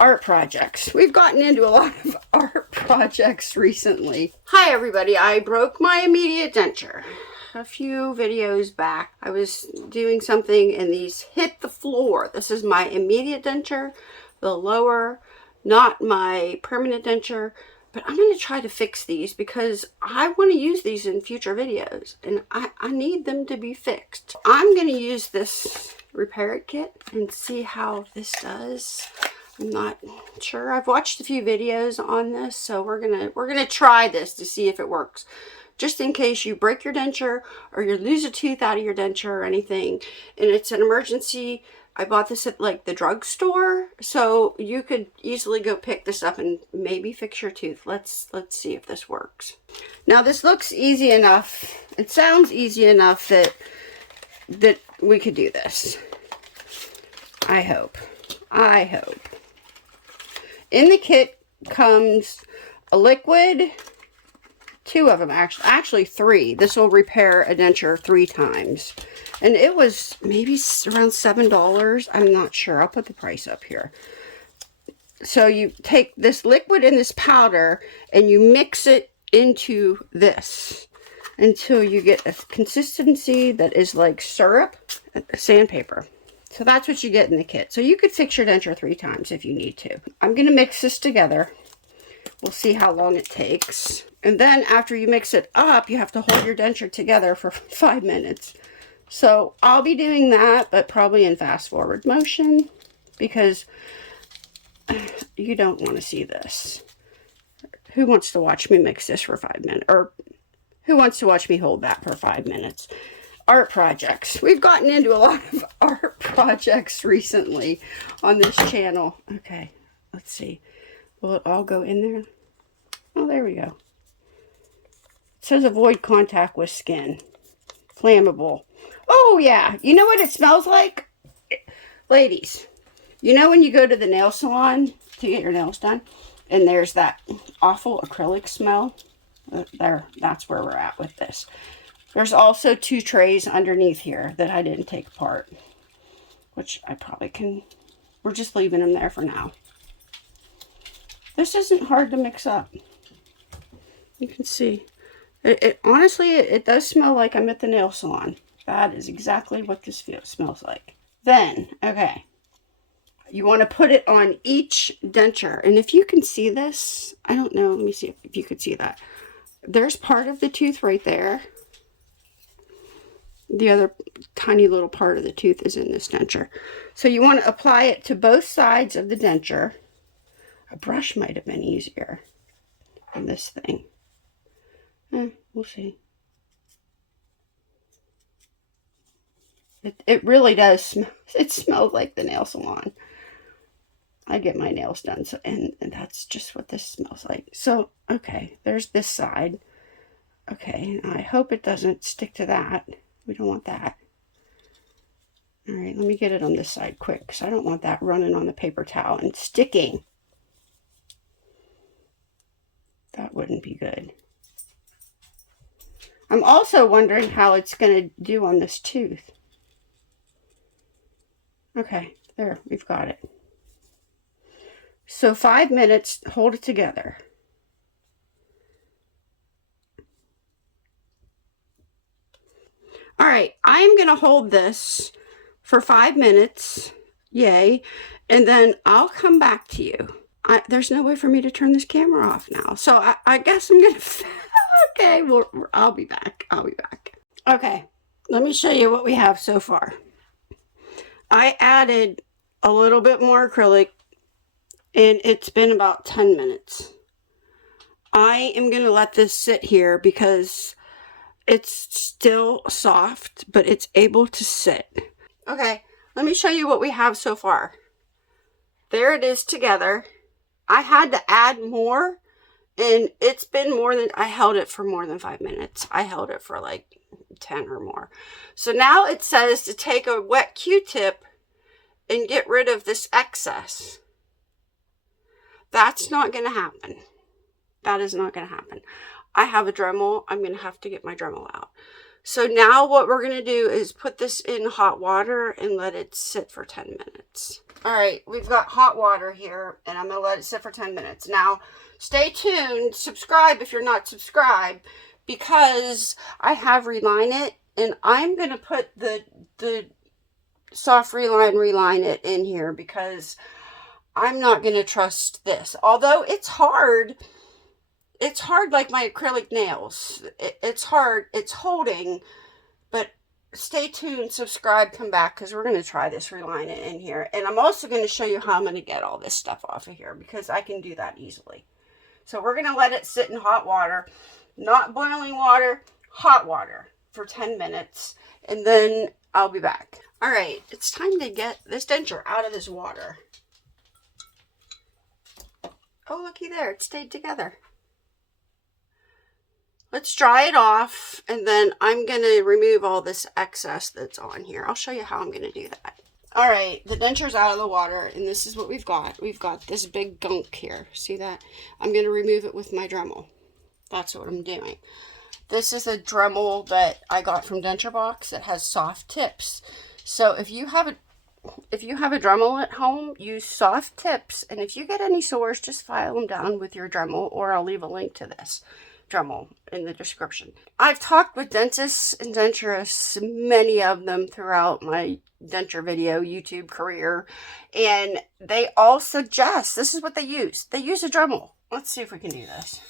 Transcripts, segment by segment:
art projects. We've gotten into a lot of art projects recently. Hi everybody, I broke my immediate denture. A few videos back, I was doing something and these hit the floor. This is my immediate denture, the lower, not my permanent denture. But I'm going to try to fix these because I want to use these in future videos and I need them to be fixed. I'm going to use this repair it kit and see how this does. I'm not sure. I've watched a few videos on this, so we're gonna try this to see if it works. Just in case you break your denture or you lose a tooth out of your denture or anything, and it's an emergency. I bought this at like the drugstore, so you could easily go pick this up and maybe fix your tooth. Let's see if this works. Now this looks easy enough. It sounds easy enough that we could do this. I hope. In the kit comes a liquid, two of them actually three. This will repair a denture 3 times. And it was maybe around $7. I'm not sure. I'll put the price up here. So you take this liquid and this powder and you mix it into this until you get a consistency that is like syrup, sandpaper. So that's what you get in the kit. So you could fix your denture 3 times if you need to. I'm going to mix this together. We'll see how long it takes. And then after you mix it up, you have to hold your denture together for 5 minutes. So I'll be doing that, but probably in fast forward motion because you don't want to see this. Who wants to watch me mix this for 5 minutes? Or who wants to watch me hold that for 5 minutes? Art projects. We've gotten into a lot of art projects recently on this channel. Okay, let's see. Will it all go in there? Oh, there we go. It says avoid contact with skin. Flammable. Oh, yeah. You know what it smells like? Ladies, you know when you go to the nail salon to get your nails done and there's that awful acrylic smell? There, that's where we're at with this. There's also 2 trays underneath here that I didn't take apart, which I probably can. We're just leaving them there for now. This isn't hard to mix up. You can see. Honestly, it does smell like I'm at the nail salon. That is exactly what this smells like. Then, okay, you want to put it on each denture. And if you can see this, I don't know, let me see if you could see that. There's part of the tooth right there. The other tiny little part of the tooth is in this denture. So you want to apply it to both sides of the denture. A brush might have been easier than this thing. We'll see. It really does smell. It smells like the nail salon. I get my nails done, so and that's just what this smells like. So, okay, there's this side. Okay, I hope it doesn't stick to that. We don't want that. All right, let me get it on this side quick because I don't want that running on the paper towel and sticking. That wouldn't be good. I'm also wondering how it's going to do on this tooth. Okay, there, we've got it. So 5 minutes, hold it together. All right, I'm going to hold this for 5 minutes, yay, and then I'll come back to you. There's no way for me to turn this camera off now, so I guess I'm going to, okay, well, I'll be back. Okay, let me show you what we have so far. I added a little bit more acrylic, and it's been about 10 minutes. I am going to let this sit here because it's still soft, but it's able to sit. Okay, let me show you what we have so far. There it is together. I had to add more, and it's been more than, I held it for more than 5 minutes. I held it for like 10 or more. So now it says to take a wet Q-tip and get rid of this excess. That's not going to happen. That is not going to happen. I have a Dremel. I'm going to have to get my Dremel out. So now what we're going to do is put this in hot water and let it sit for 10 minutes. All right, we've got hot water here, and I'm going to let it sit for 10 minutes. Now, stay tuned. Subscribe if you're not subscribed, because I have Reline It, and I'm going to put the soft reline it in here, because I'm not going to trust this. Although it's hard like my acrylic nails. It's hard. It's holding, but stay tuned, subscribe, come back, because we're going to try this Reline It in here. And I'm also going to show you how I'm going to get all this stuff off of here, because I can do that easily. So we're going to let it sit in hot water, not boiling water, hot water for 10 minutes, and then I'll be back. All right, it's time to get this denture out of this water. Oh, looky there, it stayed together. Let's dry it off, and then I'm going to remove all this excess that's on here. I'll show you how I'm going to do that. All right, the denture's out of the water, and this is what we've got. We've got this big gunk here. See that? I'm going to remove it with my Dremel. That's what I'm doing. This is a Dremel that I got from Denture Box that has soft tips. So if you have a Dremel at home, use soft tips, and if you get any sores, just file them down with your Dremel, or I'll leave a link to this Dremel in the description. I've talked with dentists and denturists, many of them throughout my denture video YouTube career, and they all suggest this is what they use. They use a Dremel. Let's see if we can do this.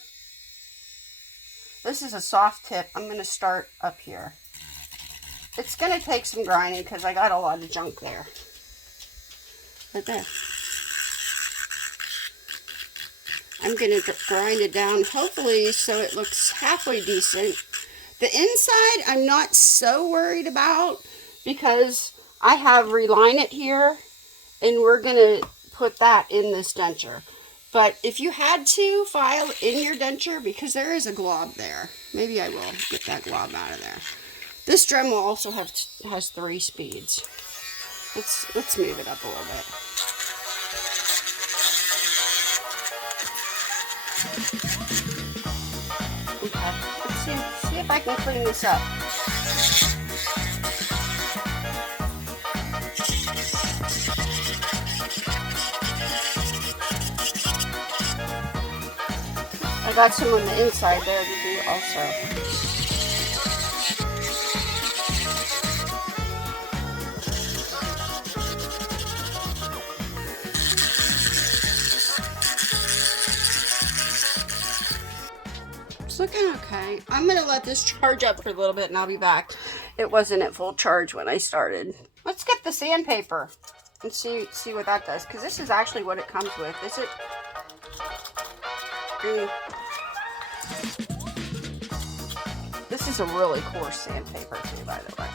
This is a soft tip. I'm going to start up here. It's going to take some grinding because I got a lot of junk there. Right there. I'm going to grind it down, hopefully, so it looks halfway decent. The inside, I'm not so worried about, because I have Reline It here, and we're going to put that in this denture. But if you had to file in your denture, because there is a glob there. Maybe I will get that glob out of there. This Dremel also has 3 speeds. Let's move it up a little bit. Okay, let's see if I can clean this up. I got some on the inside there to do also. It's looking okay. I'm going to let this charge up for a little bit and I'll be back. It wasn't at full charge when I started. Let's get the sandpaper and see what that does, because this is actually what it comes with. Is it? This is a really coarse sandpaper too, by the way.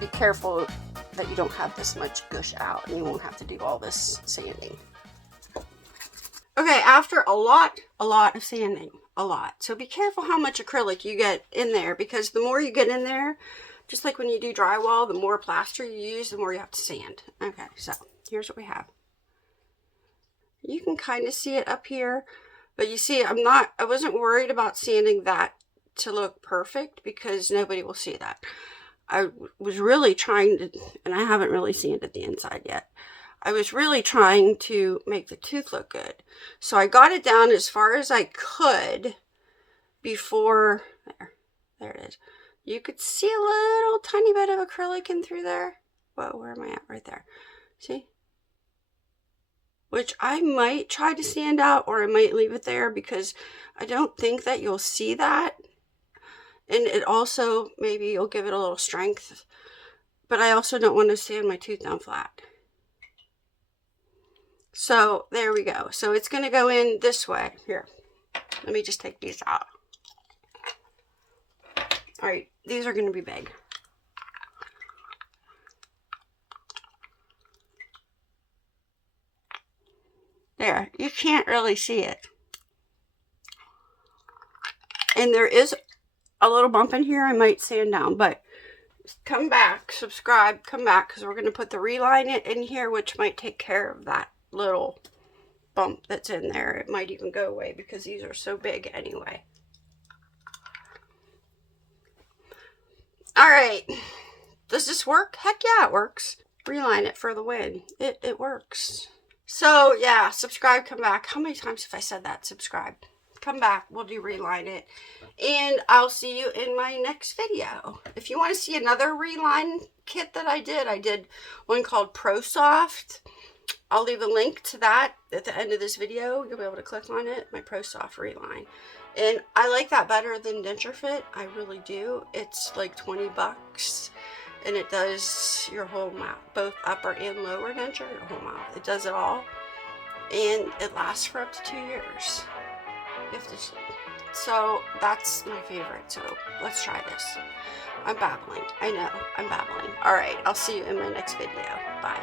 Be careful that you don't have this much gush out, and you won't have to do all this sanding. Okay, after a lot of sanding, a lot. So be careful how much acrylic you get in there, because the more you get in there, just like when you do drywall, the more plaster you use, the more you have to sand. Okay, so here's what we have. You can kind of see it up here, but you see, I wasn't worried about sanding that to look perfect, because nobody will see that. I was really trying to, and I haven't really sanded the inside yet. I was really trying to make the tooth look good. So I got it down as far as I could before, there it is. You could see a little tiny bit of acrylic in through there. Whoa, where am I at? Right there. See? Which I might try to sand out, or I might leave it there, because I don't think that you'll see that. And it also, maybe you'll give it a little strength. But I also don't want to sand my tooth down flat. So there we go. So it's going to go in this way. Here, let me just take these out. All right, these are going to be big. There, you can't really see it. And there is a little bump in here I might sand down, but come back, subscribe, come back, because we're going to put the Reline It in here, which might take care of that little bump that's in there. It might even go away, because these are so big anyway. All right. Does this work? Heck yeah, it works. Reline it for the win. It works. So yeah, subscribe, come back. How many times have I said that? Subscribe. Come back. We'll do reline it. And I'll see you in my next video. If you want to see another reline kit that I did one called Pro Soft. I'll leave a link to that at the end of this video. You'll be able to click on it, my Pro Soft reline. And I like that better than Denture Fit. I really do. It's like 20 bucks. And it does your whole mouth, both upper and lower denture, your whole mouth. It does it all. And it lasts for up to 2 years. So that's my favorite. So let's try this. I'm babbling. I know, I'm babbling. All right, I'll see you in my next video. Bye.